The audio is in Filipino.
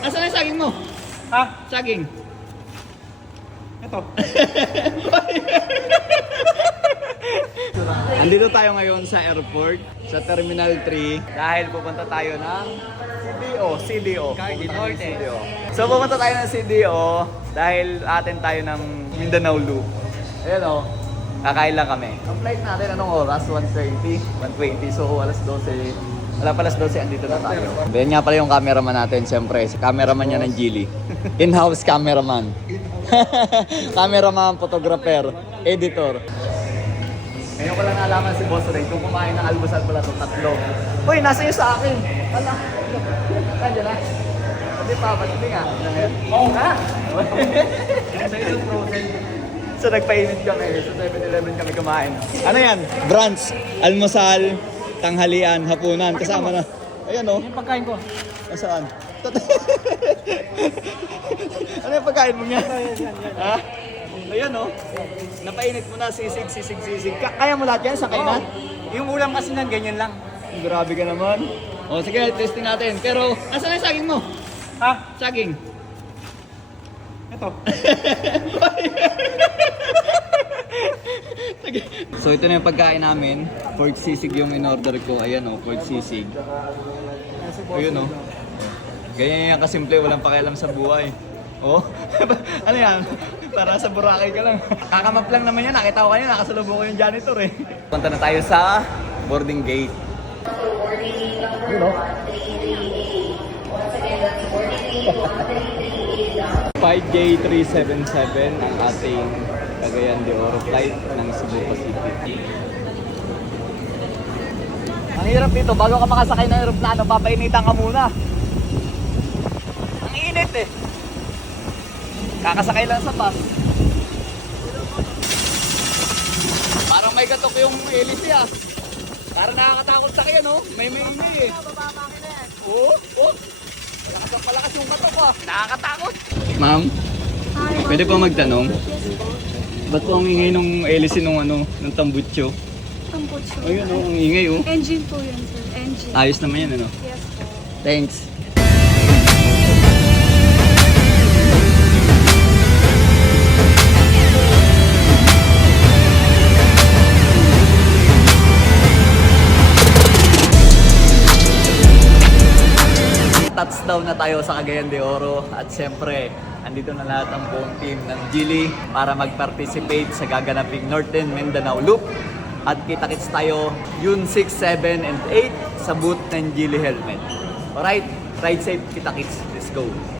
Asan ang saging mo? Ha? Saging. Ito. Andito tayo ngayon sa airport, sa Terminal 3. Dahil pupunta tayo ng CDO. CDO. So pupunta tayo ng CDO dahil atin tayo ng Mindanao Loop. Ayan o, kakain lang kami. Ang flight natin anong oras? 1:30? 1:20. So alas 12. Wala pa alas 12, andito na tayo. Yan nga pala yung cameraman natin, siyempre. Si cameraman niya ng Geely. In-house cameraman. Cameraman, photographer, editor. Ngayon ko lang nalaman si Boss Ray kung kumain ng almusal pala ito, 3. Uy, nasa iyo sa akin. Wala. Nandiyan na. Hindi pa, ba't hindi nga? Oo nga. Sa ito frozen. So nagpainit kami. Sa 7-Eleven kami kumain. Ano yan? Brunch, almusal, tanghalian, hapunan. Kasama na. Ayan o. Yung pagkain ko. Nasaan? Ano yung pagkain mo niya? Ha? Ayan o. Napainit mo na, sisig. Kaya mo lahat yan sa kainan? Yung ulam kasi nan ganyan lang. Grabe ka naman. O sige, testing natin. Pero, asan ang saging mo? Ha? Saging. Ito. So ito na yung pagkain namin. Pork sisig yung in-order ko. Ayan o, pork sisig. Ayun o. Ganyan yan kasimple, walang pakialam sa buhay. Oh, ano yan? Para sa Boracay ka lang. Kakamap lang naman yan. Nakita ko kanina, nakasalubong ko yung janitor eh. Punta na tayo sa boarding gate. Yun o. 5J377 ang ating Cagayan de Oro flight ng Cebu Pacific. Ang hirap dito, bago ka makasakay ng aeroplano, papainitan ka muna. Ang init eh. Kakasakay lang sa bus. Parang may gatok yung hélice ah. Parang nakakatakot sa kaya no? May eh. Oo, oo. Palakas yung katok ah. Nakakatakot. Ma'am, pwede po magtanong? Ba't po ang ingay nung hélice nung ng tambutso? Tambutso. Ayun oh, ang ingay oh. Engine po yun, sir. Engine. Ayos naman yan ano? Yes po. Thanks. Touchdown na tayo sa Cagayan de Oro at siyempre andito na lahat ang buong team ng Geely para mag-participate sa gaganaping Northern Mindanao Loop at kita-kits tayo June 6, 7, and 8 sa booth ng Geely Helmet. Alright, ride safe, kita-kits, let's go!